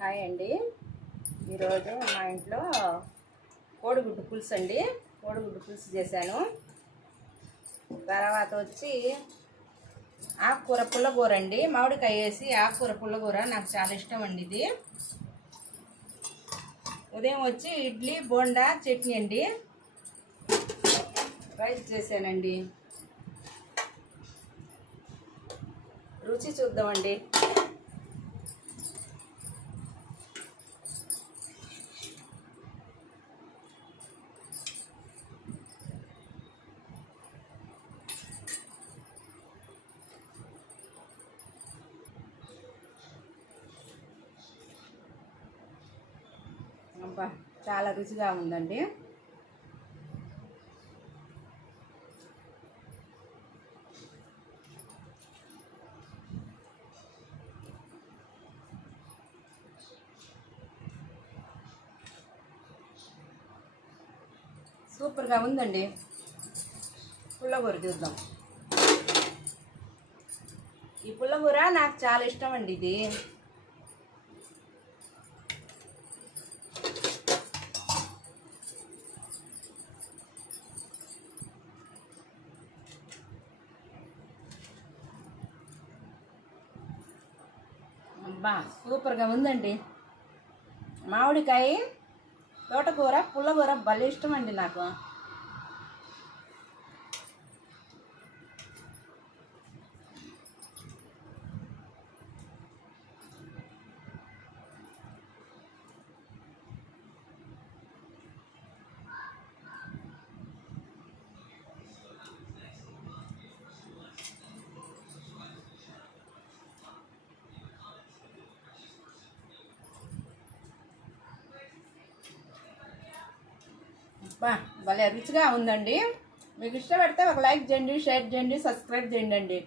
Hi అండి. ఈరోజు మా ఇంట్లో కోడిగుడ్డు పులుసు అండి. కోడిగుడ్డు పులుసు చేశాను. తర్వాత వచ్చి ఆకుకూర పుల్లకూర అండి. మామిడికాయ వేసి ఆకుకూర పుల్లకూర నాకు చాలా ఇష్టం అండి. ఇది ఉదయం వచ్చి ఇడ్లీ బోండా చట్నీ అండి. రైస్ చేశానండి. రుచి చూద్దామండి. అబ్బా, చాలా రుచిగా ఉందండి. సూపర్గా ఉందండి. పుల్లగూర చూద్దాం. ఈ పుల్లగూర నాకు చాలా ఇష్టం అండి. ఇది అబ్బా, సూపర్గా ఉందండి. మామిడికాయ తోటకూర పుల్లకూర భలే ఇష్టం అండి నాకు. అబ్బా, భలే రుచిగా ఉందండి. మీకు ఇష్టపడితే ఒక లైక్ చేయండి, షేర్ చేయండి, సబ్స్క్రైబ్ చేయండి.